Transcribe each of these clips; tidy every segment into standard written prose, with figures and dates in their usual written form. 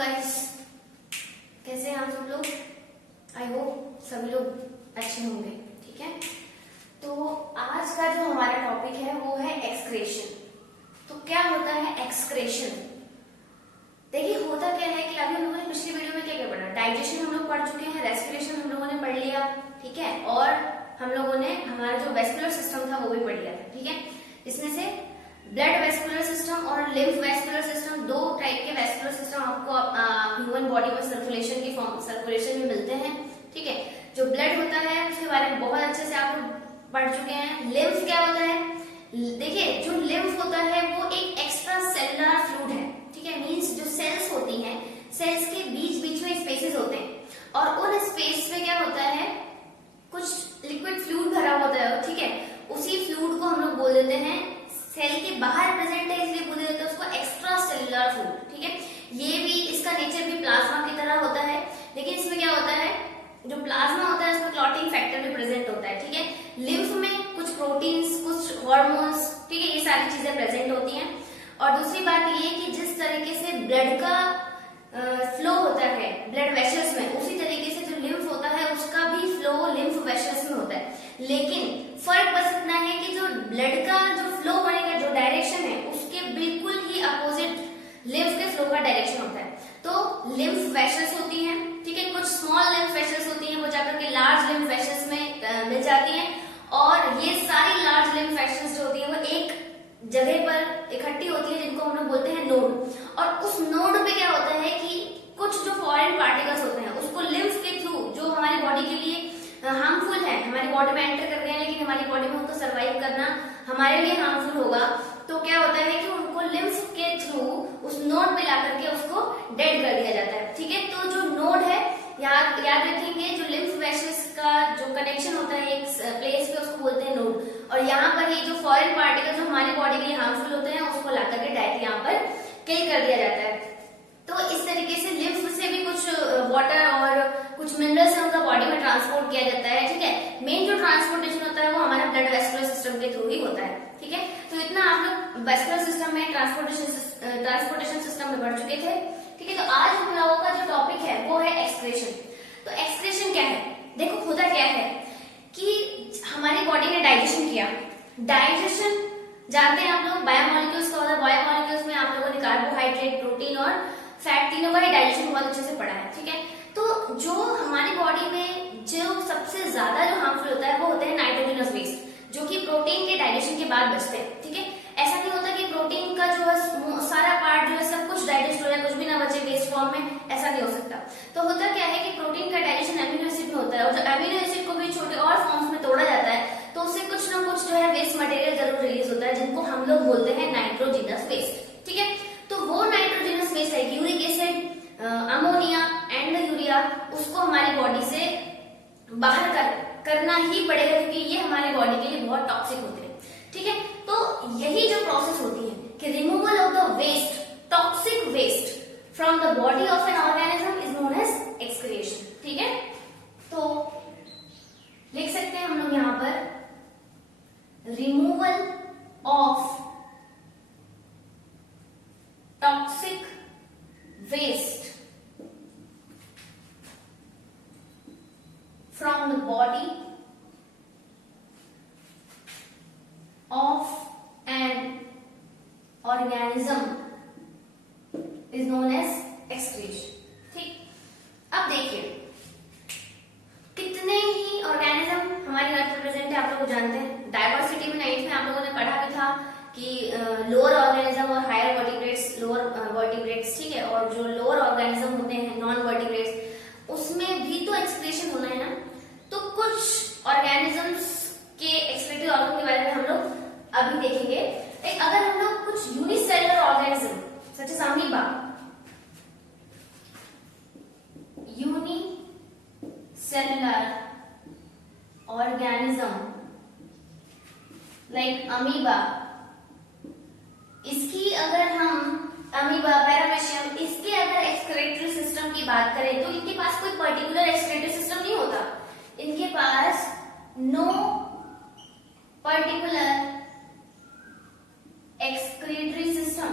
Guys, कैसे हैं आप सब लोग। आई होप सभी लोग अच्छे होंगे। ठीक है, तो आज का जो हमारा टॉपिक है वो है एक्सक्रेशन। तो क्या होता है एक्सक्रेशन? देखिए, होता क्या है कि अभी हम लोगों ने पिछली वीडियो में क्या क्या पढ़ा। डाइजेशन हम लोग पढ़ चुके हैं, रेस्पिरेशन हम लोगों ने पढ़ लिया, ठीक है, और हम लोगों ने हमारा जो वेस्कुलर सिस्टम था वो भी पढ़ लिया था। ठीक है, इसमें से ब्लड वेस्कुलर सिस्टम और लिम्फ वेस्कुलर सिस्टम, दो टाइप के वेस्कुलर सिस्टम आपको ह्यूमन बॉडी में सर्कुलेशन की फॉर्म सर्कुलेशन में मिलते हैं। ठीक है, जो ब्लड होता है उसके बारे में बहुत अच्छे से आप लोग पढ़ चुके हैं। लिम्फ क्या होता है? देखिए, जो लिम्फ होता है वो एक एक्स्ट्रा सेलुलर फ्लूइड है। ठीक है, मींस जो सेल्स होती हैं, सेल्स के बीच बीच में स्पेसेस होते हैं और उन स्पेस में क्या होता है, कुछ लिक्विड फ्लूइड भरा होता है। ठीक है, उसी फ्लूइड को हम लोग बोल देते हैं, सेल के बाहर प्रेजेंट है इसलिए बोल देते हैं उसको एक्स्ट्रा सेलुलर फ्लूइड। ठीक है, ये भी इसका नेचर भी प्लाज्मा की तरह होता है, लेकिन इसमें क्या होता है, जो प्लाज्मा होता है उसमें क्लॉटिंग फैक्टर भी प्रेजेंट होता है। ठीक है, लिम्फ में कुछ प्रोटीन्स, कुछ हार्मोन्स, ठीक है, ये सारी चीजें प्रेजेंट होती हैं। और दूसरी बात ये कि जिस तरीके से ब्लड का फ्लो होता है ब्लड वेसल्स में, उसी तरीके से जो लिम्फ होता है उसका भी फ्लो लिम्फ वेसल्स में होता है। लेकिन फर्क बस इतना है कि जो ब्लड का जो फ्लो होने का जो डायरेक्शन है उसके बिल्कुल ही अपोजिट लिम्फ के फ्लो का डायरेक्शन होता है। तो लिम्फ वेसल्स होती हैं, ठीक है, कुछ स्मॉल लिम्फ वेसल्स होती हैं, वो जाकर के लार्ज लिम्फ वेसल्स में मिल जाती हैं। और ये सारी लार्ज लिम्फ वेसल्स जो होती है वो एक जगह पर इकट्ठी होती है, जिनको हम लोग बोलते हैं नोड। और उस नोड पे क्या होता है कि कुछ जो फॉरेन पार्टिकल्स होते हैं उसको लिम्फ के थ्रू, जो हमारी बॉडी के लिए हार्मफुल है, हमारी बॉडी में एंटर करते हैं, लेकिन हमारी बॉडी में उनको सर्वाइव करना हमारे लिए हार्मफुल होगा, तो क्या होता है कि उनको लिम्फ के थ्रू उस नोड पे ला करके उसको डेड कर दिया जाता है। ठीक है, तो जो नोड है, याद रखेंगे, जो लिम्फ वेसल्स का जो कनेक्शन होता है एक प्लेस पे उसको बोलते हैं नोड। और यहाँ पर ही जो फॉरेन पार्टिकल जो हमारी बॉडी के लिए हार्मफुल होते हैं उसको ला करके डायरेक्ट यहाँ पर किल कर दिया जाता है। तो इस तरीके से लिम्फ से भी कुछ वाटर और कुछ मिनरल्स है उनका बॉडी में ट्रांसपोर्ट किया जाता है। ठीक है, मेन जो ट्रांसपोर्टेशन होता है वो हमारा ब्लड वेस्कुलर सिस्टम के थ्रू ही होता है। ठीक है, तो इतना आप लोग वेस्कुलर सिस्टम में ट्रांसपोर्टेशन सिस्टम में पढ़ चुके थे। ठीक है, तो आज हम लोगों का जो टॉपिक है वो है एक्सक्रेशन। तो एक्सक्रेशन क्या है? देखो, होता क्या है कि हमारी बॉडी ने डाइजेशन किया। डाइजेशन जानते हैं आप लोग, बायोमोलिक्यूल्स का होता है। बायोमोलिक्यूल्स में आप लोगों ने कार्बोहाइड्रेट, प्रोटीन और फैट, तीनों का ही डाइजेशन बहुत अच्छे से पढ़ा है। ठीक है, तो जो हमारी बॉडी में जो सबसे ज्यादा जो हार्मफुल होता है वो होते हैं नाइट्रोजनस वेस्ट, जो कि प्रोटीन के डाइजेशन के बाद बचते हैं। ठीक है, ऐसा नहीं होता कि प्रोटीन का जो है सारा पार्ट जो है सब कुछ डाइजेस्ट हो जाए, कुछ भी ना बचे वेस्ट फॉर्म में, ऐसा नहीं हो सकता। तो होता क्या है कि प्रोटीन का डाइजेशन अमीनो एसिड में होता है, और जब अमीनो एसिड को भी छोटे और फॉर्म्स में तोड़ा जाता है तो उससे कुछ ना कुछ जो है वेस्ट मटेरियल जरूर रिलीज होता है, जिनको हम लोग बोलते हैं नाइट्रोजनस वेस्ट। ठीक है, तो वो नाइट्रोजनस वेस्ट है uric acid, ammonia and urea, उसको हमारी बॉडी से बाहर करना ही पड़ेगा, क्योंकि ये हमारी बॉडी के लिए बहुत टॉक्सिक होते हैं। ठीक है, तो यही जो प्रोसेस होती है कि removal of the waste, toxic waste from the body of an organism is known as excretion. ठीक है, तो लिख सकते हैं हम लोग यहां पर removal of toxic waste from the body of an organism is known as excretion. ठीक, अब देखिए कितने ही ऑर्गेनिज्म हमारी अर्थ में प्रेजेंट है, आप लोग जानते हैं। डाइवर्सिटी में 9th में आप लोगों ने पढ़ा भी था कि लोअर ऑर्गेनिज्म और हायर वर्टिब्रेट्स, लोअर वर्टिब्रेट्स, ठीक है, और जो लोअर ऑर्गेनिज्म होते हैं नॉन वर्टिब्रेट्स, उसमें भी तो एक्सक्रीशन होना है ना। तो कुछ ऑर्गेनिजम्स के एक्सक्रीटरी ऑर्गन के बारे में हम लोग अभी देखेंगे। अगर हम लोग कुछ unicellular organism such as amoeba, unicellular organism like amoeba, इसकी अगर हम अमीबा, पैरामेशियम, इसके अगर एक्सक्रीटरी सिस्टम की बात करें तो इनके पास कोई पर्टिकुलर एक्सक्रीटरी सिस्टम नहीं होता। इनके पास no particular excretory system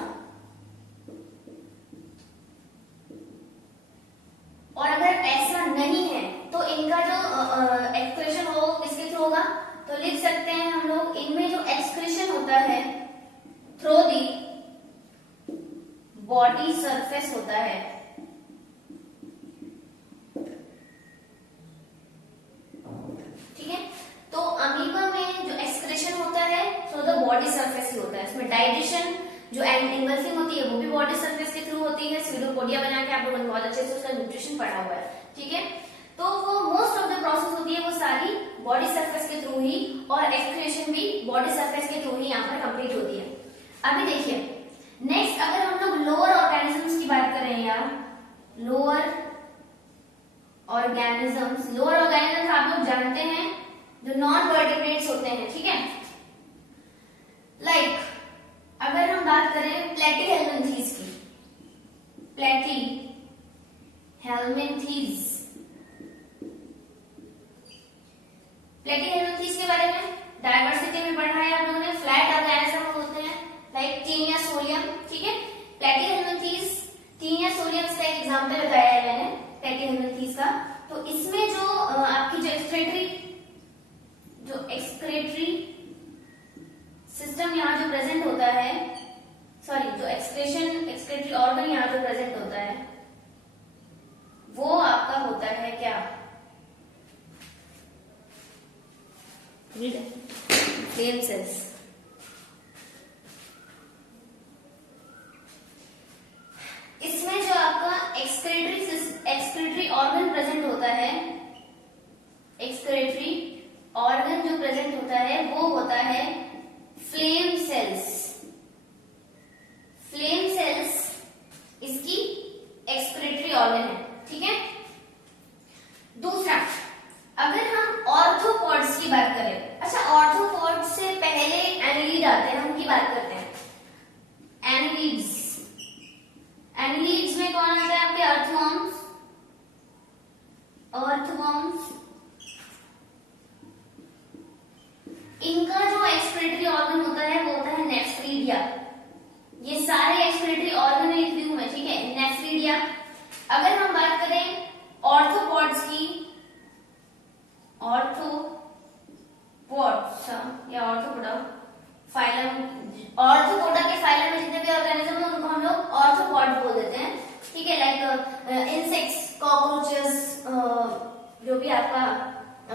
body surface होता है। ठीक है, तो अमीबा में जो एक्सक्रीशन होता है सो द बॉडी सरफेस ही होता है। इसमें डाइजेशन जो एंगल्फिंग होती है वो भी बॉडी सरफेस के थ्रू होती है। सीडोपोडिया बना के आप लोगों ने बहुत अच्छे से उसका न्यूट्रिशन पढ़ा हुआ है। ठीक है, तो वो मोस्ट ऑफ द प्रोसेस होती है वो सारी बॉडी सरफेस के थ्रू ही, और एक्सक्रीशन भी बॉडी सरफेस के थ्रू ही यहाँ पर कंप्लीट होती है। अभी देखिए नेक्स्ट, अगर हम लोग लोअर ऑर्गेनिजम्स की बात करें या लोअर ऑर्गेनिजम्स, लोअर ऑर्गेनिजम्स आप लोग जानते हैं जो नॉन वर्टिब्रेट्स होते हैं। ठीक है, लाइक अगर हम बात करें प्लेटीहेल्मिन्थीज की, प्लेटीहेल्मिन्थीज के बारे में डायवर्सिटी में पढ़ा है आप लोगों ने। फ्लैट ऑर्गेनिज्म होते हैं लाइक टीनिया सोलियम। ठीक है, प्लेटीहेल्मिन्थीज टीनिया सोलियम का एग्जांपल बताया है मैंने प्लेटीहेल्मिन्थीज का। तो इसमें जो आपकी जो एक्सक्रेटरी सिस्टम यहाँ जो प्रेजेंट होता है, सॉरी जो एक्सक्रेटरी ऑर्गन यहाँ जो प्रेजेंट होता है वो आपका होता है क्या, फ्लेम सेल्स। इसमें जो आपका एक्सक्रेटरी ऑर्गन प्रेजेंट होता है, एक्सक्रेटरी ऑर्गन जो प्रेजेंट होता है वो होता है फ्लेम सेल्स। फ्लेम सेल्स इसकी एक्सक्रेटरी ऑर्गन है। ठीक है, दूसरा अगर हम ऑर्थोपॉड्स की बात करें, अच्छा ऑर्थोपॉड्स से पहले एनिलीड आते हैं, उनकी बात करते हैं। एनिलीड्स, एनिलीड्स में कौन आता है आपके अर्थवर्म्स, अर्थवर्म्स। इनका जो एक्सक्रेटरी ऑर्गन होता है वो होता है नेफ्रीडिया। ये सारे एक्सक्रेटरी ऑर्गन लिख दी हूं मैं। ठीक है, नेफ्रीडिया। अगर हम बात करें ऑर्थोपॉड्स की, ऑर्थोपॉड्स या ऑर्थोपोडा फाइलम, ऑर्थोपोडा के फाइलम में जितने भी ऑर्गेनिज्म है उनको हम लोग ऑर्थोपॉड बोल देते हैं। ठीक है, लाइक इंसेक्ट्स, कॉकरोचेस, जो भी आपका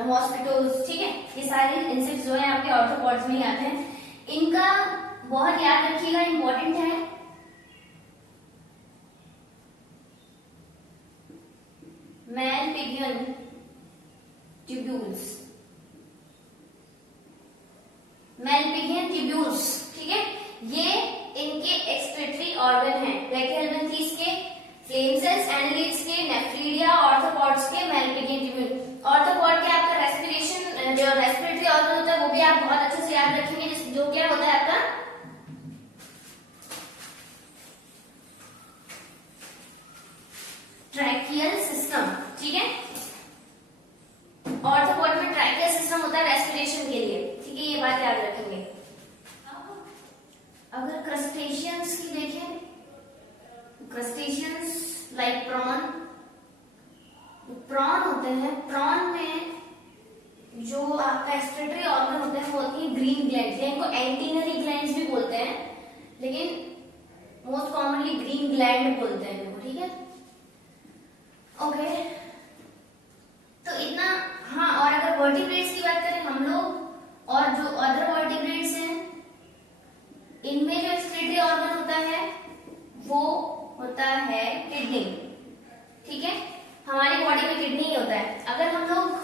मॉस्किटोज। ठीक है, ये सारे इंसेक्ट्स जो है आपके ऑर्थोपॉड्स में ही आते हैं। इनका बहुत याद रखिएगा, इंपॉर्टेंट है। मैलपिगियन ट्यूब्यूल्स, मैलपिगियन ट्यूब्यूल्स। ठीक है, ये इनके एक्सक्रेटरी ऑर्गन है, प्लेटीहेल्मिन्थीज के, फ्लेम सेल्स, एनिलीड्स के, नेफ्रीडिया, ऑर्थोपॉड्स के, मैलपिगियन ट्यूब्यूल। ऑर्थोपॉड के आपका रेस्पिरेशन जो रेस्पिरेटरी ऑर्गन होता है वो भी आप बहुत अच्छे से याद रखेंगे, जो क्या होता है आपका ट्रैकियल सिस्टम। ठीक है, ऑर्थोपॉड में ट्रैकियल सिस्टम होता है रेस्पिरेशन के लिए। ठीक है, ये बात याद रखेंगे। अगर क्रस्टेशियंस की देखें, क्रस्टेशियंस लाइक प्रॉन होते हैं। प्रॉन में जो आपका एक्सक्रेटरी ऑर्गन होते हैं वो होती है ग्रीन ग्लैंड्स, इनको एंटीनरी ग्लैंड्स भी बोलते हैं, लेकिन मोस्ट कॉमनली ग्रीन ग्लैंड बोलते हैं इनको। ठीक है, ओके, तो इतना। हाँ, और अगर वर्टिब्रेट्स की बात करें हम लोग, और जो अदर वर्टिब्रेट्स हैं इनमें जो एक्सक्रेटरी ऑर्गन होता है वो होता है किडनी। ठीक है, हमारी बॉडी में किडनी ही होता है। अगर हम लोग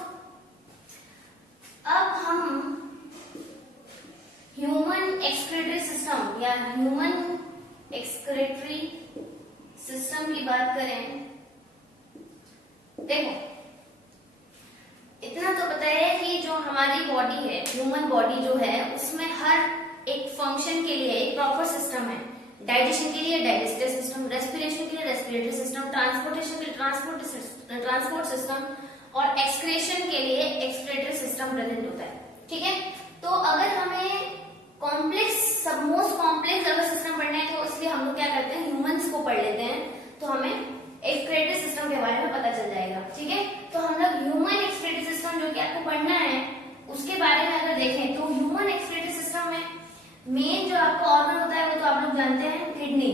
ह्यूमन एक्सक्रेटरी सिस्टम या ह्यूमन एक्सक्रेटरी सिस्टम की बात करें, देखो इतना तो पता है कि जो हमारी बॉडी है, ह्यूमन बॉडी जो है, उसमें हर एक फंक्शन के लिए एक प्रॉपर सिस्टम है। डाइजेशन के लिए डाइजेस्टिव सिस्टम, रेस्पिरेशन के लिए रेस्पिरेटरी सिस्टम, ट्रांसपोर्टेशन के लिए ट्रांसपोर्ट सिस्टम, और एक्सक्रेशन के लिए एक्सक्रेटरी सिस्टम प्रेजेंट होता है। ठीक है, तो अगर हमें मोस्ट कॉम्प्लेक्स अगर सिस्टम पढ़ना है तो इसलिए हम लोग क्या करते हैं, ह्यूमंस को पढ़ लेते हैं, तो हमें एक्सक्रेटरी सिस्टम के बारे में पता चल जाएगा। ठीक है, तो हम लोग ह्यूमन एक्सक्रेटरी सिस्टम जो कि आपको पढ़ना है उसके बारे में अगर देखें तो ह्यूमन एक्सक्रेटरी सिस्टम में मेन जो आपका ऑर्गन होता है वो तो आप लोग जानते हैं, किडनी।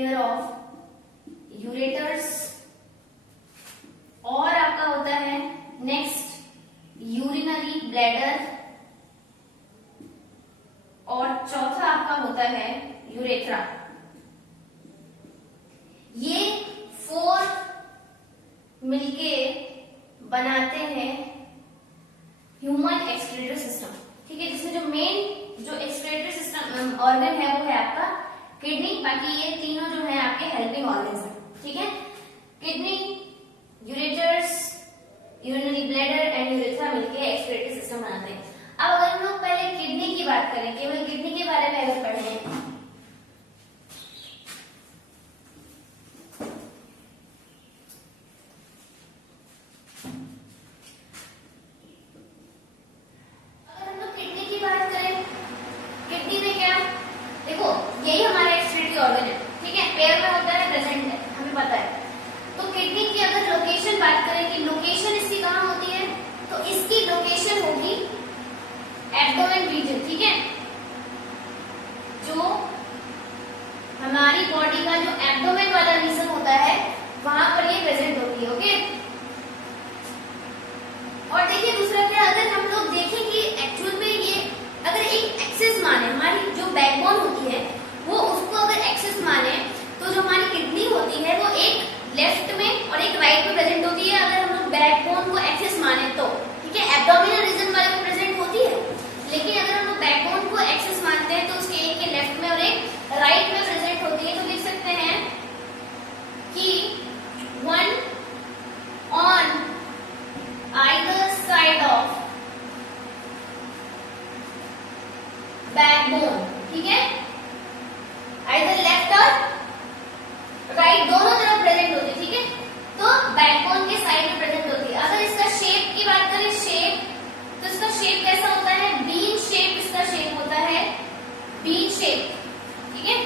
पेयर ऑफ यूरेटर्स, और आपका होता है नेक्स्ट यूरिनरी ब्लैडर, और चौथा आपका होता है यूरेथ्रा। ये 4 मिलके बनाते हैं ह्यूमन एक्सक्रीटरी सिस्टम, ठीक है, जिसमें जो मेन जो एक्सक्रीटरी सिस्टम ऑर्गन है वो है आपका किडनी, बाकी ये तीनों जो है आपके हेल्पिंग ऑर्गन्स हैं, ठीक है। Kidney, ureters, urinary bladder and urethra मिलके एक्सक्रीटरी सिस्टम बनाते हैं। अब अगर हम लोग पहले किडनी की बात करें, केवल किडनी के बारे में अगर पढ़े, अगर हम लोग किडनी की बात करें, किडनी में क्या, देखो यही हमारा एक्सक्रीटरी ऑर्गन है, ठीक है, पेयर में होता है, प्रेजेंट है, हमें पता है। तो किडनी की अगर लोकेशन बात करें कि लोकेशन इसकी कहाँ होती है, तो इसकी लोकेशन होगी एब्डोमेन रीजन, ठीक है, जो हमारी बॉडी का जो एब्डोमेन वाला रीजन होता है वहां पर ये प्रेजेंट होती है, ओके। और देखिए दूसरा क्या, अगर हम लोग देखें कि एक्चुअल में ये अगर एक एक्सिस माने, हमारी जो बैकबोन होती है वो उसको अगर एक्सिस माने, तो जो हमारी किडनी होती है वो एक लेफ्ट में और एक राइट में प्रेजेंट होती है, अगर हम लोग बैकबोन को एक्सिस माने तो, ठीक है, एब्डोमिनल रीजन वाले में प्रेजेंट होती है। लेकिन अगर हम लोग बैकबोन को एक्सिस मानते हैं तो उसके एक के लेफ्ट में और एक राइट में प्रेजेंट होती है। तो लिख सकते हैं कि one on either side of backbone, ठीक है, आइदर लेफ्ट और राइट दोनों तरफ प्रेजेंट होती है, ठीक है, तो बैकबोन के साइड में प्रेजेंट होती है। अगर इसका शेप की बात करें, शेप, तो इसका शेप कैसा होता है, बीन शेप इसका शेप होता है, बीन शेप, ठीक है।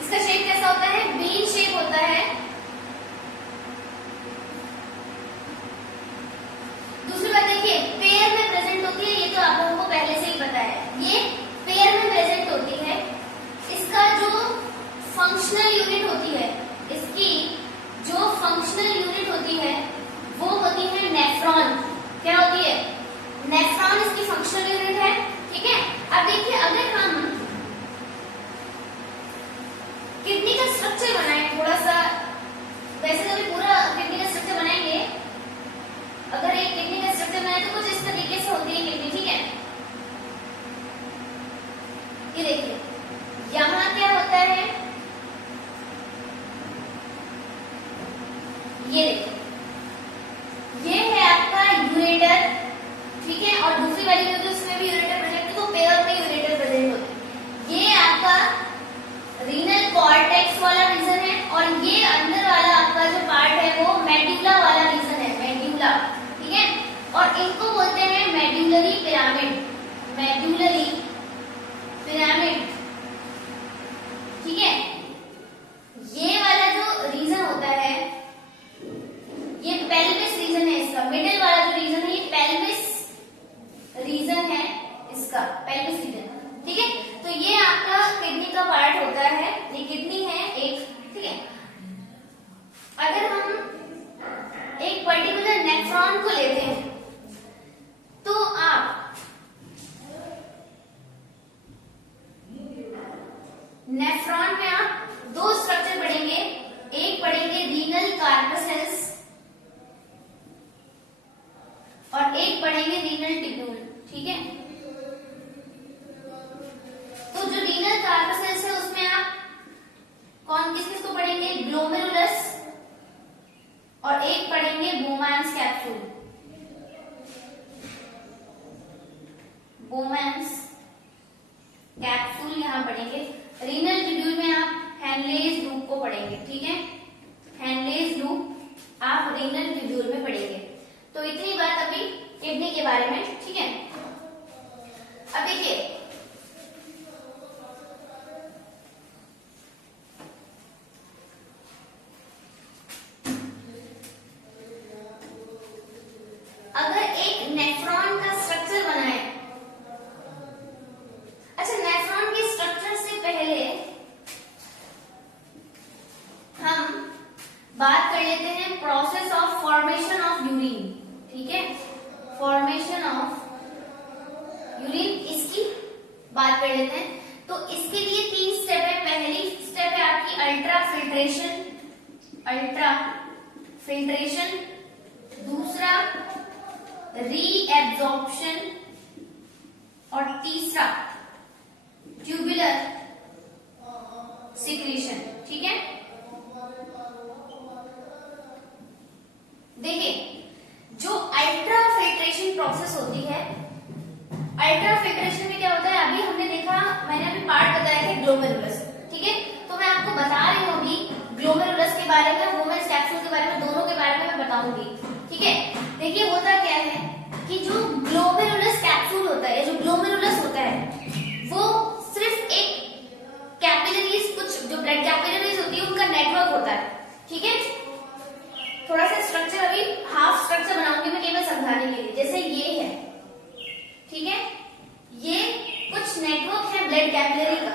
इसका शेप कैसा होता है, बीन शेप होता है। दूसरी बात देखिए, पेयर में प्रेजेंट होती है, ये तो आप लोगों को पहले से ही पता है, ये पेयर में प्रेजेंट होती है। इसका जो फंक्शनल यूनिट होती है, इसकी जो फंक्शनल यूनिट होती है वो होती है नेफ्रॉन। क्या होती है, नेफ्रॉन इसकी फंक्शनल यूनिट है, ठीक है। अब देखिए अगर हम किडनी का स्ट्रक्चर बनाएं थोड़ा सा, वैसे तो अभी पूरा किडनी का स्ट्रक्चर बनाएंगे, अगर एक किडनी का स्ट्रक्चर बनाए तो कुछ इस तरीके से होती है किडनी, ठीक है। ये देखिए यहाँ क्या होता है, ये देखिए ये है आपका यूरेटर, ठीक है, और दूसरी वाली जो उसमें भी यूरेटर प्रेजेंट है, तो पेयर में यूरेटर प्रेजेंट होते हैं। ये आपका रीनल कॉर्टेक्स वाला रीजन है, और ये अंदर वाला आपका जो पार्ट है वो मेड्यूला वाला रीजन है, मेड्यूला, ठीक है, और इनको बोलते हैं मेड्यूलरी पिरामिड, मेड्यूलरी पिरामिड, ठीक है। ये वाला जो रीजन होता है ये पेल्विस रीजन है, इसका मिडिल वाला जो रीजन है ये पेल्विस रीजन है, इसका पेल्विस रीजन, ठीक है। तो ये आपका किडनी का पार्ट होता है, ये किडनी है एक, ठीक है। अगर हम एक पर्टिकुलर नेफ्रॉन को लेते हैं तो आप नेफ्रॉन में आप दो स्ट्रक्चर पढ़ेंगे, एक पढ़ेंगे रीनल कार्पसेल्स और एक पढ़ेंगे रीनल टिब्यूल, ठीक है। तो जो रीनल कार्पसेल्स है उसमें आप कौन किस किस को पढ़ेंगे, ग्लोमेरुलस, और एक पढ़ेंगे बोमैंस कैप्सूल, बोमैंस कैप्सूल यहाँ पढ़ेंगे। रीनल टिब्यूल में आप हैनलेज लूप को पढ़ेंगे, ठीक है, हैनलेज लूप आप रीनल टिब्यूल में पढ़ेंगे। तो इतनी बात अभी किडनी के बारे में, ठीक है। अब देखिए अगर एक नेफ्रॉन का स्ट्रक्चर बनाए बात कर लेते हैं। तो इसके लिए 3 स्टेप है। पहली स्टेप है आपकी अल्ट्रा फिल्ट्रेशन, दूसरा रीएब्जॉर्प्शन और तीसरा ट्यूबुलर सिक्रीशन। ठीक है, देखिए जो अल्ट्रा फिल्ट्रेशन प्रोसेस होती है, अल्ट्रा फिल्ट्रेशन में क्या होता है, अभी हमने देखा, मैंने अभी पार्ट बताया था ग्लोमेरुलस। ठीक है, तो मैं आपको बता रही हूँ अभी ग्लोमेरुलस के बारे में, वुमेन्स कैप्सूल के बारे में, दोनों के बारे में मैं बताऊंगी। ठीक है, देखिए होता क्या है कि जो ग्लोमेरुलस कैप्सूल होता है, जो ग्लोमेरुलस होता है, वो सिर्फ एक कैपिलरीज, कुछ जो ब्लड कैपिलरीज होती है उनका नेटवर्क होता है। ठीक है, थोड़ा सा स्ट्रक्चर अभी हाफ स्ट्रक्चर बनाऊंगी मैं केवल समझाने के लिए। जैसे ये है, ठीक है, ये कुछ नेटवर्क है ब्लड कैपिलरी का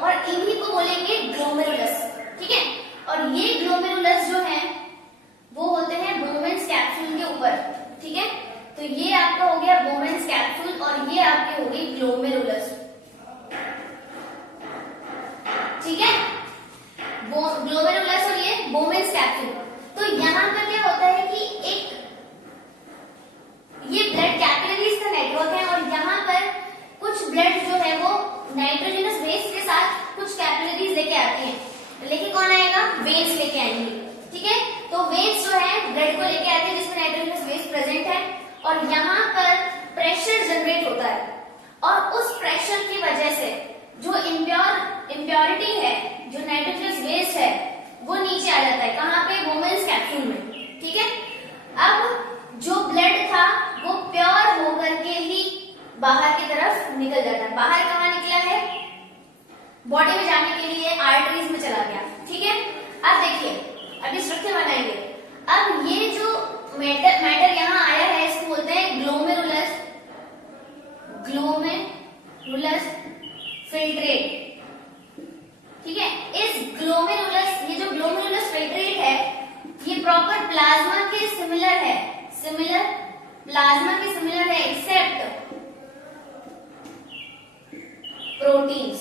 और इन्हीं को बोलेंगे ग्लोमेरुलस। ठीक है, और ये ग्लोमेरुलस जो है वो होते हैं बोमेन्स कैप्सूल के ऊपर। ठीक है, तो ये आपका हो गया बोमेन्स कैप्सूल और ये आपके हो गई ग्लोमेरुलस। ठीक है, ग्लोमेरुलस और ये बोमेन्स कैप्सूल। तो यहाँ पर क्या होता है कि एक ये ब्लड कैपिलरीज का नेटवर्क है और यहाँ पर कुछ ब्लड जो है वो नाइट्रोजनस बेस के साथ कुछ कैपिलरीज लेके आती हैं, लेके कौन आएगा, वेन्स लेके आएंगे। ठीक है, तो वेन्स जो है ब्लड को लेके आते हैं जिसमें नाइट्रोजनस बेस प्रेजेंट है और यहाँ पर प्रेशर जनरेट होता है और उस प्रेशर की वजह से जो इम्प्योरिटी है, जो नाइट्रोजनस बेस है, वो नीचे आ जाता है। कहाँ पे, वुमेन्स कैप्सूल में। ठीक है, अब जो ब्लड था वो प्योर होकर के ही बाहर की तरफ निकल जाता है। बाहर कहाँ निकला है, बॉडी में जाने के लिए आर्टरीज में चला गया। ठीक है, अब देखिए अभी स्ट्रक्चर बनाएंगे। अब ये जो मैटर यहाँ आया है इसको बोलते हैं ग्लोमेरुलस फिल्ट्रेट। ठीक है, इस ग्लोमेरुलस, ये जो ग्लोमेरुलस फिल्ट्रेट है ये प्रॉपर प्लाज्मा के सिमिलर है, प्लाज्मा के सिमिलर है एक्सेप्ट प्रोटीन्स।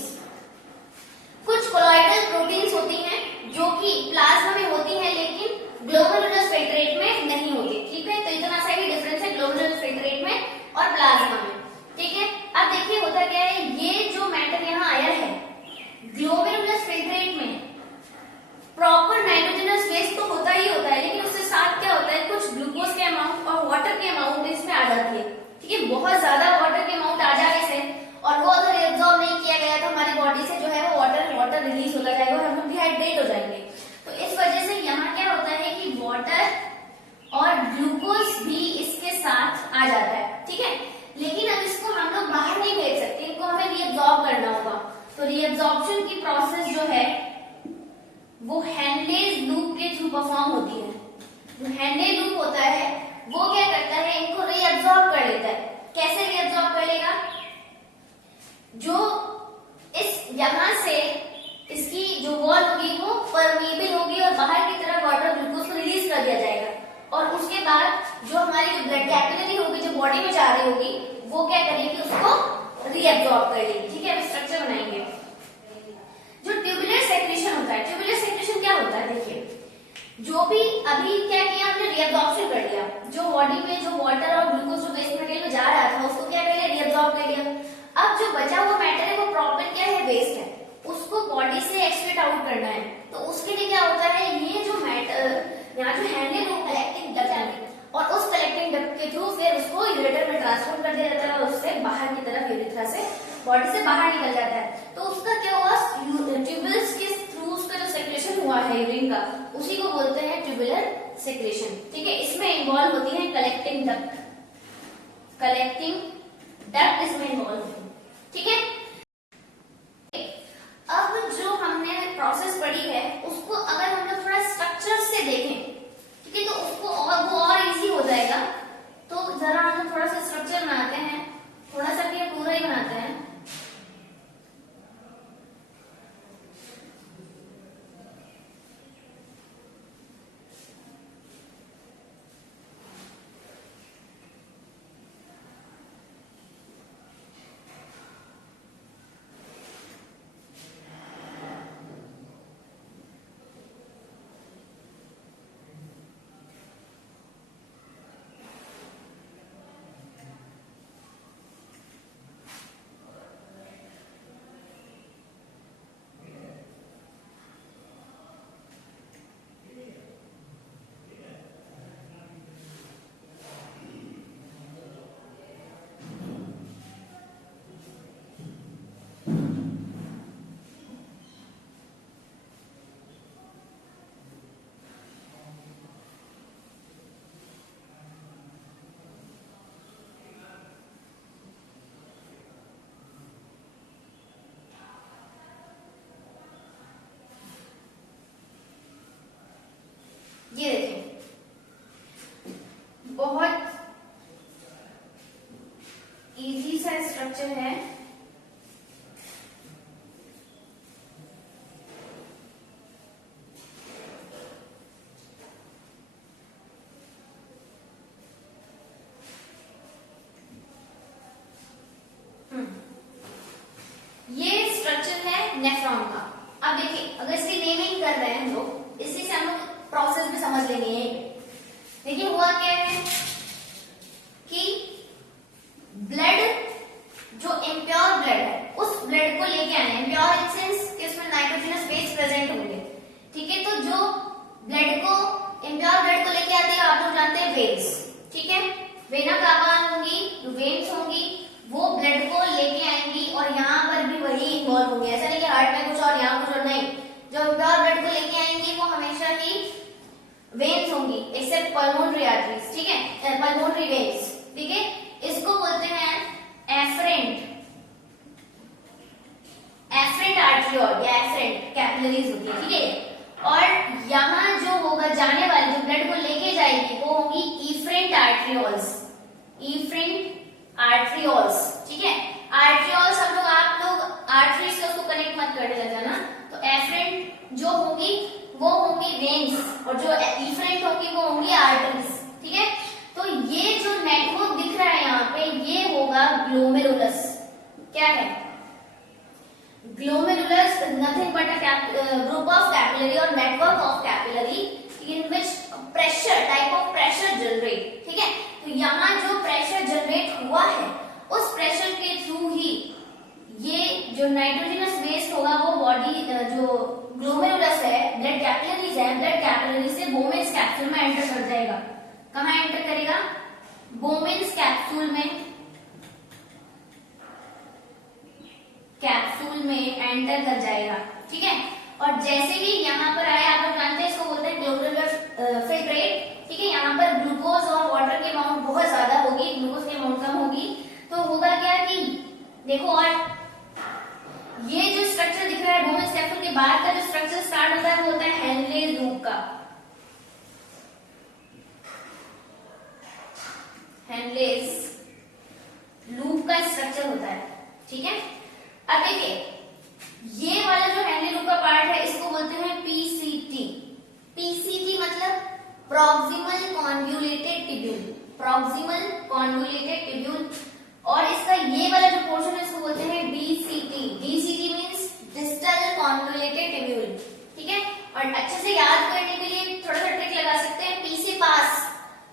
कुछ कोलॉइडल प्रोटीन्स होती हैं जो कि प्लाज्मा में होती हैं लेकिन ग्लोमेरुलस फिल्ट्रेट में नहीं होती। ठीक है, तो इतना सा ही डिफरेंस है ग्लोमेरुलस फिल्ट्रेट में और प्लाज्मा में। ठीक है, अब देखिए होता क्या है, ये जो मैटर यहाँ आया है ग्लोमेरुलस फिल्ट्रेट में प्रॉपर नाइट्रोजनस बेस तो होता ही होता है, लेकिन उसके साथ क्या होता है, कुछ ग्लूकोज के अमाउंट और वाटर के अमाउंट इसमें आ जाती है। ठीक है, बहुत ज्यादा वाटर के अमाउंट आ जाने से और वो अगर एब्जॉर्ब नहीं किया गया तो हमारी बॉडी से जो है वो वाटर रिलीज होता जाएगा और हम लोग डिहाइड्रेट हो जाएंगे। तो इस वजह से यहाँ क्या होता है कि वाटर और ग्लूकोज भी इसके साथ आ जाता है। ठीक है, लेकिन अब इसको हम लोग बाहर नहीं भेज सकते, इनको हमें रीअब्जॉर्ब करना होगा। तो रीअब्जॉर्प्शन की प्रोसेस जो है वो हैंडलेज लूप के थ्रू परफॉर्म होती है। जो हैंडले लूप होता है वो क्या करता है, इनको रीअब्जॉर्ब कर लेता है। कैसे रीअब्जॉर्ब कर लेगा, जो इस यहां से इसकी जो वॉल होगी वो परमीबल होगी और बाहर की तरफ वाटर ग्लूकोज को रिलीज कर दिया जाएगा और उसके बाद जो हमारी जो ब्लड कैपिलरी होगी, जो बॉडी में जा रही होगी, वो क्या करेगी, उसको रीअब्जॉर्ब कर लेगी। ठीक है, अब स्ट्रक्चर बनाएंगे। जो ट्यूबुलर सेक्रेशन होता है, ट्यूबुलर सेक्रेशन क्या होता है, देखिए जो भी अभी क्या किया हमने, रीअब्जॉर्प्शन कर लिया। जो बॉडी में जो वाटर और ग्लूकोज जो वेस्ट मटेरियल में जा रहा था उसको क्या कर लिया, रीअब्जॉर्ब कर लिया। अब जो बचा हुआ मैटर है वो प्रॉपर क्या है, वेस्ट है, उसको बॉडी से एक्सक्रीट आउट करना है। तो उसके लिए क्या होता है, ये जो मैटर यहाँ जो हैंडल वो कलेक्टिंग डक्ट है और उस कलेक्टिंग डक्ट के थ्रू फिर उसको यूरेटर में ट्रांसफर कर दिया जाता है और उससे बाहर की तरफ यूरेथ्रा से बॉडी से बाहर निकल जाता है। तो उसका क्या हुआ, ट्यूबुल्स के थ्रू उसका जो सेक्रेशन हुआ है यूरिन का, उसी को बोलते हैं ट्यूबुलर सेक्रेशन। ठीक है, इसमें इन्वॉल्व होती है कलेक्टिंग डक्ट इसमें इन्वॉल्व होती है। ठीक है, अब जो हमने प्रोसेस पढ़ी है उसको अगर हम लोग थोड़ा स्ट्रक्चर से देखें, ठीक है, तो उसको वो और इजी हो जाएगा। तो जरा हम लोग थोड़ा सा स्ट्रक्चर बनाते हैं, थोड़ा सा क्या पूरा ही बनाते हैं। स्ट्रक्चर है ये स्ट्रक्चर है नेफ्रॉन का। अब देखिए, अगर इसकी नेमिंग कर रहे हैं हम लोग, इसी से हम लोग प्रोसेस भी समझ लेंगे। देखिए हुआ क्या है कि ब्लड, जो इम्प्योर ब्लड है, उस ब्लड को लेके आना है। इम्प्योर इन सेंस कि उसमें नाइट्रोजनस बेस प्रेजेंट होंगे, ठीक है। तो जो ब्लड को, इम्प्योर ब्लड को लेके आते हैं, आप लोग जानते हैं वेन्स, ठीक है। वेना कावा होंगी, वेन्स होंगी, वो ब्लड को लेके आएंगी और यहाँ पर भी वही इन्वॉल्व होंगे। ऐसा नहीं कि हार्ट में कुछ और यहाँ कुछ और, नहीं। जो इम्प्योर ब्लड को लेके आएंगी वो हमेशा ही वेन्स होंगी, एक्सेप्ट पल्मोनरी आर्टरीज, ठीक है, पल्मोनरी वेन्स, ठीक है। इसको बोलते हैं एफरेंट आर्टरियोल या एफरेंट कैपिलरीज होती है, ठीक है। और यहाँ जो होगा, जाने वाली जो ब्लड को लेके जाएगी, वो होगी इफरेंट आर्टरियोल्स, ठीक है। आर्टरियोल्स हम लोग, आप लोग आर्टरी से उसको कनेक्ट मत करने लग जाना। तो एफरेंट जो होगी वो होंगी वेन्स, और जो इफरेंट होगी वो होंगी आर्टरीज, ठीक है। तो ये जो नेटवर्क दिख रहा है यहाँ पे, ये होगा ग्लोमेरुलस। क्या है glomerulus? Nothing but a group of capillary और network of capillary in which pressure, type of pressure generate, ठीक है। तो यहाँ जो प्रेशर जनरेट हुआ है, उस प्रेशर के थ्रू ही ये जो नाइट्रोजनस वेस्ट होगा वो बॉडी, जो ग्लोमेरुलस है, ब्लड कैपिलरीज है, ब्लड कैपिलरी से बोमेन्स कैप्सूल में एंटर कर जाएगा। कहाँ एंटर करेगा? बोमेन्स कैप्सूल में एंटर कर जाएगा, ठीक है। और जैसे ही यहाँ पर आया, आप लोग जानते हैं इसको बोलते हैं ग्लोमेरुलर फिल्ट्रेट, ठीक है। यहाँ पर ग्लूकोज और वाटर की अमाउंट बहुत ज्यादा होगी, ग्लूकोज की अमाउंट कम होगी। तो होगा क्या कि देखो, और ये जो स्ट्रक्चर दिख रहा है बोमेन्स कैप्सूल के बाद का जो स्ट्रक्चर स्टार्ट होता है वो होता है हेनले लूप का। हेनलेज लूप का स्ट्रक्चर होता है, ठीक है। अब देखिए, ये वाला जो हेनले लूप का पार्ट है, इसको बोलते हैं पीसीटी। पीसीटी मतलब proximal convoluted tubule, proximal convoluted tubule. और इसका ये वाला जो पोर्शन है, इसको बोलते हैं DCT. DCT means distal convoluted tubule, ठीक है। और अच्छे से याद करने के लिए थोड़ा सा ट्रिक लगा सकते हैं। पीसी पास,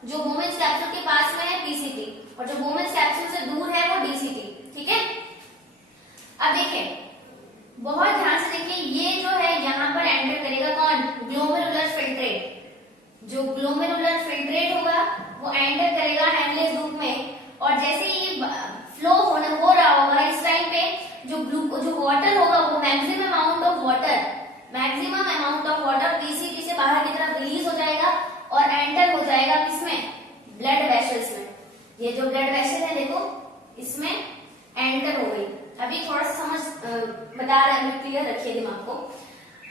जो बोमेन्स कैप्सूल के पास में है, पीसीटी, और जो बोमेन्स कैप्सूल से दूर है वो डीसीटी, ठीक है। अब देखिए, बहुत ध्यान से देखिए, ये जो है यहाँ पर एंटर करेगा कौन? Glomerular filtrate. जो ग्लोमेरुलर फिल्ट्रेट होगा वो एंटर करेगा हेनलेज लूप में। और जैसे ही फ्लो हो रहा होगा, इस टाइम पे जो वाटर होगा वो maximum amount of water PCT से बाहर की तरफ रिलीज हो जाएगा और एंटर हो जाएगा किसमें? ब्लड वेसल्स में। ये जो ब्लड वेसल है देखो, इसमें एंटर हो गई। अभी थोड़ा सा समझ बता रहा है, क्लियर रखिए दिमाग को।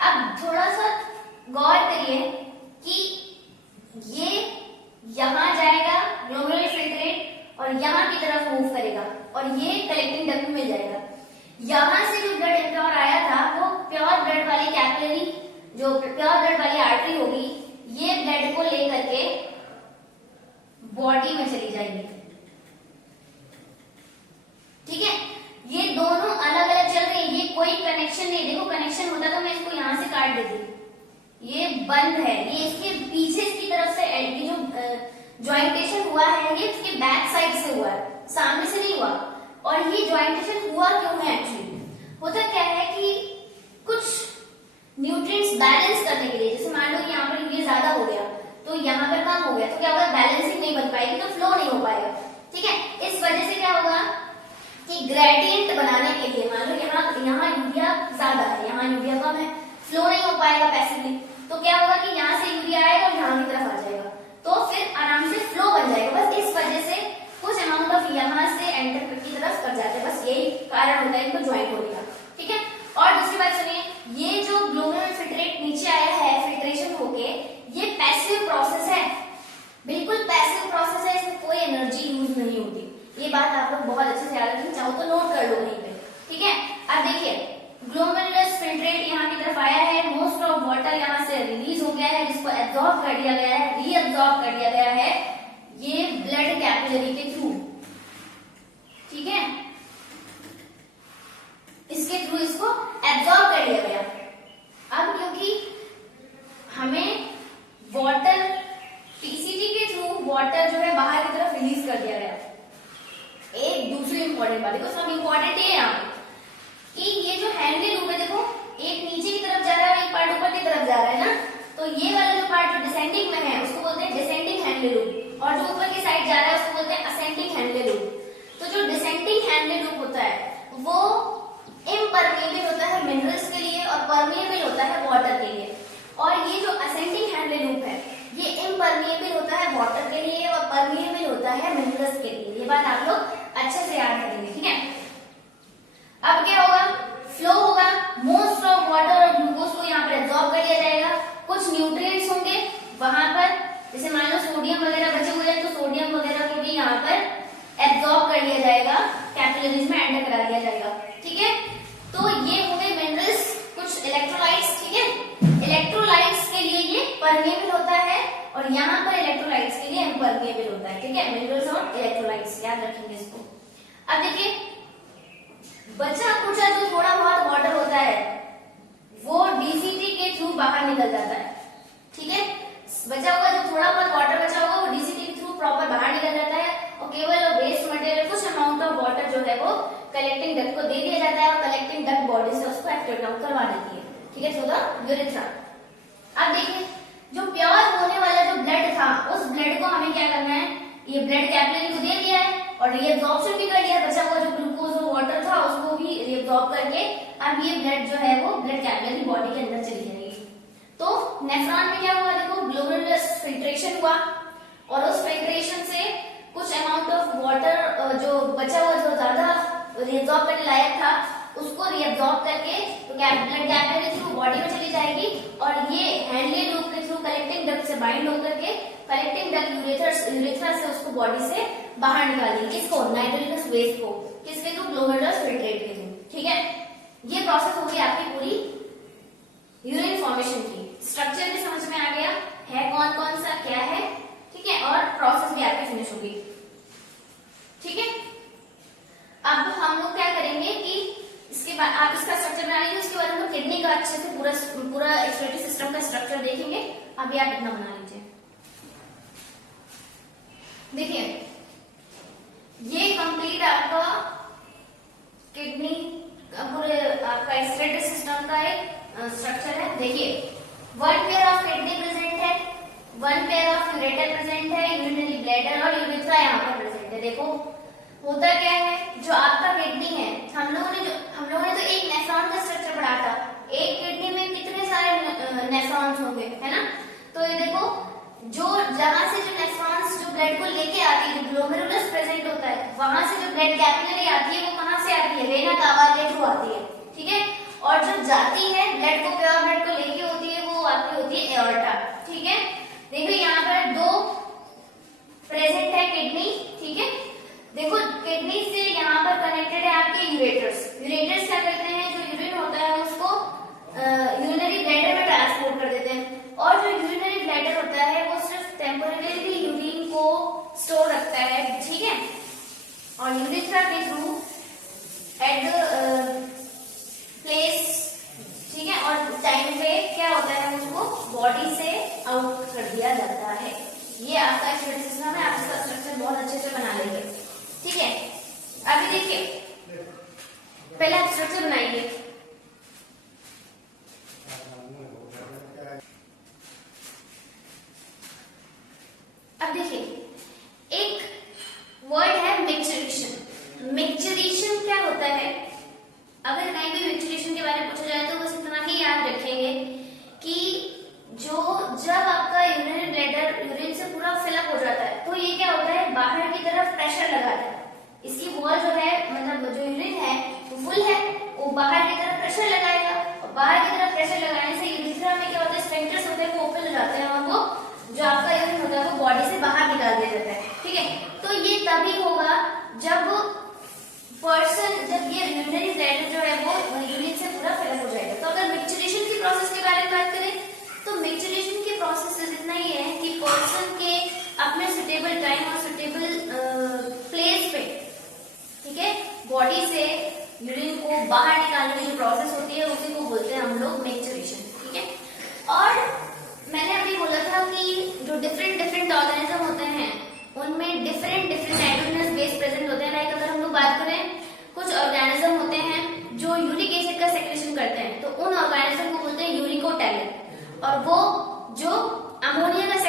अब थोड़ा सा गौर करिए कि ये यहां जाएगा ग्लोमेरुलर फिल्ट्रेट और यहाँ की तरफ मूव करेगा और ये कलेक्टिंग डक्ट मिल जाएगा। यहाँ से जो ब्लड इम्प्योर आया था वो प्योर ब्लड वाली कैपिलरी, जो प्योर ब्लड वाली आर्टरी होगी, ये ब्लड को लेकर के बॉडी में चली जाएगी, ठीक है। ये दोनों अलग अलग चल रही है, ये कोई कनेक्शन नहीं। देखो, कनेक्शन होता तो मैं इसको यहां से काट देती। ये बंद है, ये इसके पीछे इसकी तरफ से ये जो ज्वाइंटेशन हुआ है, ये इसके बैक साइड से हुआ है, सामने से नहीं हुआ। और ये ज्वाइंटेशन हुआ क्यों है? एक्चुअली होता क्या है कि कुछ न्यूट्रिएंट्स बैलेंस करने के लिए, जैसे मान लो यहाँ पर ये ज्यादा हो गया तो यहाँ पर कम हो गया, तो क्या होगा? बैलेंसिंग नहीं बन पाएगी, तो फ्लो नहीं हो पाएगा, ठीक है। इस वजह से क्या होगा कि ग्रेडियंट बनाने के लिए, मान लो यहाँ यूरिया ज्यादा है, यहाँ यूरिया कम है, फ्लो नहीं हो पाएगा पैसिवली, तो क्या होगा कि यहाँ से यूरिया आएगा और यहाँ की तरफ आ जाएगा, तो फिर आराम से फ्लो बन जाएगा। बस इस वजह से कुछ अमाउंट ऑफ यहाँ से एंटर की तरफ कर जाते हैं, बस यही कारण होता है इनको ज्वाइंट होने का, ठीक है। और दूसरी बात सुनिए, ये जो ग्लोमेरुलर फिल्ट्रेट नीचे आया है फिल्ट्रेशन होके, ये पैसिव प्रोसेस है, बिल्कुल पैसिव प्रोसेस है, इसमें कोई एनर्जी यूज नहीं होती। ये बात आप लोग बहुत अच्छे से याद रखें, चाहो तो नोट ग्लोमेरुलस फिल्ट्रेट यहाँ की तरफ आया है, मोस्ट ऑफ वाटर यहाँ से रिलीज हो गया है, जिसको एब्जॉर्ब कर दिया गया है, रीअब्जॉर्ब कर दिया गया है ये ब्लड कैपिलरी के थ्रू, ठीक है, इसके थ्रू इसको एब्जॉर्ब कर लिया गया। अब क्योंकि हमें वाटर टीसीटी के थ्रू वाटर जो है बाहर की तरफ रिलीज कर दिया गया। एक दूसरी इंपॉर्टेंट बात देखो, सब इंपॉर्टेंट है यहाँ कि ये जो हैंडली लूप है देखो, एक नीचे की तरफ जा रहा है, एक पार्ट ऊपर की तरफ जा रहा है ना, तो ये वाला जो पार्ट जो डिसेंडिंग में है उसको बोलते हैं डिसेंडिंग हैंडली लूप, और जो ऊपर की साइड जा रहा है उसको बोलते हैं असेंडिंग हैंडली लूप। तो जो डिसेंडिंग हैंडली लूप होता है वो इम्परमेबल होता है मिनरल्स के लिए और परमेबल होता है वाटर के लिए, और ये जो असेंडिंग हैंडली लूप है ये इम्परमेबल होता है वाटर के लिए और परमेबल होता है मिनरल्स के लिए। ये बात आप लोग अच्छे से याद करेंगे, ठीक है। अब क्या होगा, फ्लो होगा, मोस्ट ऑफ वाटर और ग्लूकोज को यहाँ पर एब्जॉर्ब कर लिया जाएगा, कुछ न्यूट्रिएंट्स होंगे वहां पर, जैसे मान लो सोडियम वगैरह बचे हुए हैं तो सोडियम वगैरह को भी यहाँ पर एब्जॉर्ब कर लिया जाएगा, कैपिलरीज में एंटर करा दिया जाएगा, ठीक है। तो ये हो गए मिनरल्स, कुछ इलेक्ट्रोलाइट्स, ठीक है। इलेक्ट्रोलाइट्स के लिए ये परमेबल होता है और यहाँ पर इलेक्ट्रोलाइट्स के लिए इम्परमेबल होता है, ठीक है। मिनरल्स और इलेक्ट्रोलाइट्स याद रखेंगे इसको। अब देखिए बचा कुचा जो थोड़ा बहुत वाटर होता है वो डीसीटी के थ्रू बाहर निकल जाता है, ठीक है। बचा हुआ जो थोड़ा बहुत वाटर बचा होगा वो डीसीटी के थ्रू प्रॉपर बाहर निकल जाता है और केवल वेस्ट मटेरियल कुछ अमाउंट ऑफ वाटर जो है वो कलेक्टिंग डक्ट को दे दिया जाता है और कलेक्टिंग डक्ट बॉडी से उसको एक्टिवेट आउट करवा देती है, ठीक है, थ्रू द यूरेथ्रा। अब देखिए जो प्योर होने वाला जो ब्लड था उस ब्लड को हमें क्या करना है, ये ब्लड कैपिलरी को दे दिया है और रीअब्जॉर्प्शन भी कर लिया, बचा हुआ जो ग्लूकोज और वाटर था उसको भी रीअब्जॉर्ब करके अब ये ब्लड जो है वो ब्लड कैपिलरी बॉडी के अंदर चली जाएगी। तो नेफ्रॉन में क्या हुआ, देखो ग्लोमेरुलस फिल्ट्रेशन हुआ और उस फिल्ट्रेशन से कुछ अमाउंट ऑफ वाटर जो बचा हुआ जो ज्यादा रीअब्जॉर्ब करने लायक था उसको रीअब्जॉर्ब करके तो ब्लड कैपिलरी थ्रू बॉडी में चली जाएगी और ये हैंडली लूप के थ्रू कलेक्टिंग डक्ट से बाइंड होकर के कलेक्टिंग डक्ट यूरेथ्रा से उसको बॉडी से बाहर निकालेगी, किसको, नाइट्रोजनस वेस्ट को, किसके थ्रू, ग्लोमेरुलस फिल्ट्रेट के थ्रू, ठीक है। ये प्रोसेस होगी आपकी पूरी यूरिन फॉर्मेशन की। स्ट्रक्चर भी समझ में आ गया है कौन कौन सा क्या है, ठीक है, और प्रोसेस भी आपकी फिनिश होगी, ठीक है। अब हम लोग क्या करेंगे कि इसके बाद आप इसका स्ट्रक्चर बना लीजिए, उसके बाद हम लोग किडनी का अच्छे से पूरा एक्सक्रीटरी सिस्टम का स्ट्रक्चर देखेंगे। अभी आप इतना बना लीजिए। देखिए ये कंप्लीट आपका किडनी पूरे आपका एक्सक्रीटरी सिस्टम का एक स्ट्रक्चर है। देखिए one pair of kidney present है, one pair of ureter present है, यूरिनरी ब्लैडर और यूरेथ्रा यहाँ पर प्रेजेंट है। देखो होता क्या है, जो आपका किडनी है, हम लोगों ने तो एक नेफ्रॉन का स्ट्रक्चर पढ़ा था, एक किडनी में कितने सारे नेफ्रॉन्स होंगे, है ना। तो ये देखो जो जहां से जो नेफ्रॉन्स जो ब्लड को लेके आती है, जो ग्लोमेरुलस प्रेजेंट होता है, वहां से जो ब्लड कैपिलरी आती है वो कहां से आती है, वेना कावा के थ्रू आती है, ठीक है। और जो जाती है ब्लड को, प्योर ब्लड को लेके होती है, वो आपकी होती है एओर्टा, ठीक है। देखो यहाँ पर दो प्रेजेंट है किडनी, ठीक है। देखो किडनी से यहाँ पर कनेक्टेड है आपके यूरेटर्स। यूरेटर्स क्या करते हैं, जो यूरिन होता है उसको यूरिनरी ब्लैडर में ट्रांसपोर्ट कर देते हैं, और जो यूरिनरी ब्लैडर होता है वो सिर्फ टेम्पोरेरी यूरिन को स्टोर रखता है, ठीक है। और यूरेथ्रा के थ्रू एट द प्लेस, ठीक है, और टाइम पे क्या होता है उसको बॉडी से आउट कर दिया जाता है। ये आपका एक्सक्रीटरी सिस्टम है, आप इसका स्ट्रक्चर बहुत अच्छे से बना लेंगे, ठीक है। अभी देखिए पहले आप स्ट्रक्चर बनाइए। अब देखिए एक वर्ड है मिक्सचरेशन। मिक्सचरेशन क्या होता है, अगर कहीं भी मिक्सचरेशन के बारे में पूछा जाए तो बस इतना ही याद रखेंगे कि जो जब आपका यूरिनरी ब्लैडर यूरिन से पूरा फिलअप हो जाता है तो ये क्या होता है, बाहर की तरफ प्रेशर लगाता है। इसकी वॉल जो है, मतलब जो यूरिन है वो फुल है, वो बाहर की तरफ प्रेशर लगाएगा और बाहर की तरफ प्रेशर लगाने से यूरेथ्रा में क्या होता है, स्फिंक्टर्स होते हैं वो ओपन हो जाते हैं और वो जो आपका यूरिन होता है वो बॉडी से बाहर निकाल दिया जाता है, ठीक है। तो ये तभी होगा जब पर्सन, जब ये यूरिनरी ब्लैडर जो है वो यूरिन से पूरा फिलअप मेच्योरेशन के प्रोसेस इतना ही है कि पर्सन के अपने सुटेबल टाइम और सुटेबल प्लेस पे, ठीक है, बॉडी से यूरिन को बाहर निकालने की जो प्रोसेस होती है उसी को बोलते हैं हम लोग मेच्योरेशन, ठीक है। और मैंने अभी बोला था कि जो डिफरेंट डिफरेंट ऑर्गेनिज्म होते हैं उनमें different different nitrogenous base present होते हैं। लाइक अगर हम लोग बात करें, कुछ ऑर्गेनिज्म होते हैं जो यूरिक एसिड का सेक्रेशन करते हैं, तो उन ऑर्गेनिज्म को बोलते हैं यूरिकोटैलिक, और वो जो अमोनिया का